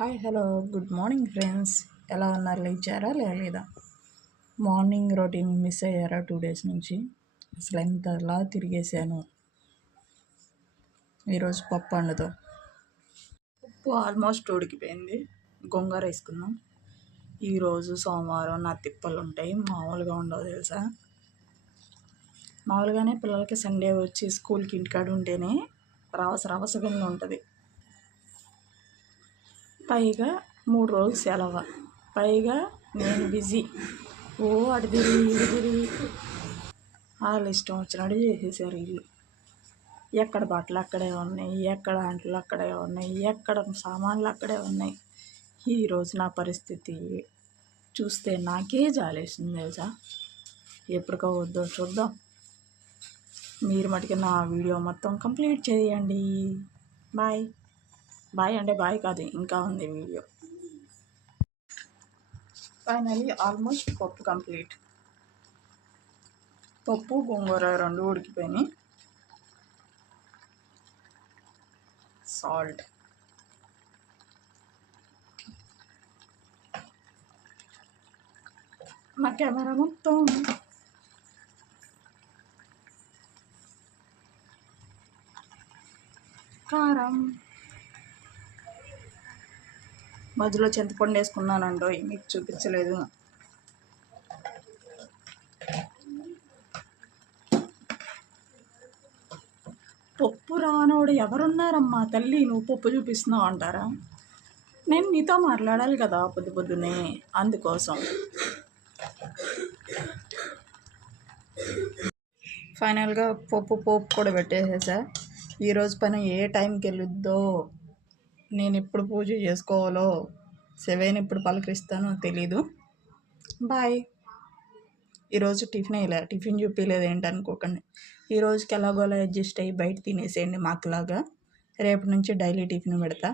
Hi hello good morning friends. ఎలా ఉన్నారు? లేచారా లేదా? మార్నింగ్ రొటీన్ మిస్ అయ్యారా 2 days నుంచి? అసలు ఎంతలా తిరిగేసాను. ఈరోజు పప్పు వండుతాం. పప్పు ఆల్మోస్ట్ ఉడికిపోయింది. గోంగూర వేసుకుందాం. ఈరోజు సోమవారం నా తిప్పలు ఉంటాయి, మామూలుగా ఉండవు తెలుసా. మామూలుగానే పిల్లలకి సండే వచ్చి స్కూల్కి ఇంటికాడ ఉంటేనే రవసగా ఉంటుంది. పైగా 3 రోజులు సెలవు, పైగా నేను బిజీ. అటు తిరిగి ఇటు తిరిగి వాళ్ళు ఇష్టం వచ్చినట్టు చేసేసారు. ఇల్లు ఎక్కడ బట్టలు అక్కడే ఉన్నాయి, ఎక్కడ అంట్లు అక్కడే ఉన్నాయి, ఎక్కడ సామాన్లు అక్కడే ఉన్నాయి. ఈరోజు నా పరిస్థితి చూస్తే నాకే జాలేస్తుంది తెలుసా. ఎప్పటికో వద్దో చూద్దాం. మీరు మటుకు నా వీడియో మొత్తం కంప్లీట్ చేయండి. బాయ్ బాయ్ అంటే బాయ్ కాదు, ఇంకా ఉంది వీడియో. ఫైనలీ ఆల్మోస్ట్ పప్పు కంప్లీట్. పప్పు గోంగూర 2 ఉడికిపోయినాయి. సాల్ట్, నా కెమెరా మొత్తం కారం, మధ్యలో చింతపండు వేసుకున్నానండో, మీకు చూపించలేదు. పప్పు రానోడు ఎవరున్నారమ్మా తల్లి, నువ్వు పప్పు చూపిస్తున్నావు అంటారా? నేను మీతో మాట్లాడాలి కదా పొద్దునే, అందుకోసం. ఫైనల్గా పోపు కూడా పెట్టేసేసా. ఈరోజు పని ఏ టైంకి వెళ్ళొద్దో, నేను ఎప్పుడు పూజ చేసుకోవాలో, 7 ఎప్పుడు పలకరిస్తానో తెలీదు. బాయ్. ఈరోజు టిఫిన్ చూపించలేదు ఏంటనుకోకండి. ఈరోజుకి ఎలాగోలా అడ్జస్ట్ అయ్యి బయట తినేసేయండి మాకులాగా. రేపటి నుంచి డైలీ టిఫిన్ పెడతా.